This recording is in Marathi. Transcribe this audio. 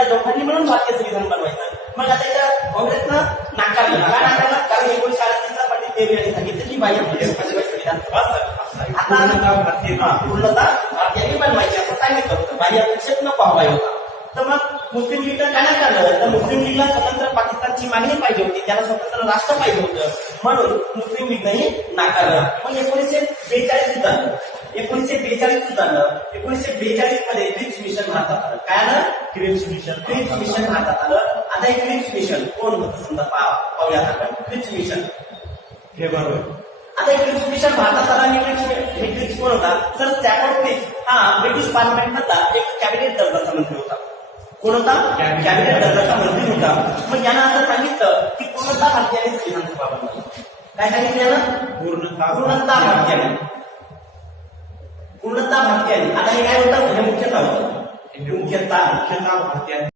या दोघांनी मिळून भारतीय संविधान बनवायचं. मग आता इथं काँग्रेसनं नाकारलं. का नाकारलं? कारण 1938ला पंडित नेहरू यांनी सांगितलं की बाह्य विधानसभा पूर्णतः भारतीयांनी बनवायची असं सांगितलं होतं. बाह्य हस्तक्षेप नको हवाय होता. तर मग मुस्लिम लीगनं काय नाकारलं? तर मुस्लिम लीगला स्वतंत्र पाकिस्तानची मागणी पाहिजे होती, त्याला स्वतंत्र राष्ट्र पाहिजे होतं, म्हणून मुस्लिम लीगनंही नाकारलं. मग 1942 झालं. 1942 झालं. 1942 मध्ये क्रिप्स मिशन हातात आलं. काय आलं? क्रिप्स मिशन हातात आलं. आता हे क्रिप्स मिशन कोण होतं समजा पाहूयात आपण. क्रिप्स मिशन हे बरोबर. आता एक क्रिप्स मिशन भारतात आला आणि क्रिप्स कोण होता? सर स्टॅफोर्ड क्रिप्स हा ब्रिटिश पार्लमेंट मधला एक कॅबिनेट दर्जाचा मंत्री होता. कोण होता? कॅबिनेट दर्जाचा मंत्री होता. मग यानं असं सांगितलं की पूर्णतः भारतीयांनी संविधान सभा बनवली. काय सांगितलं यानं? पूर्णतः भारतीयांनी. आता हे काय होतं? म्हणजे मुख्यतः होतं. मुख्यतः भारतीयांनी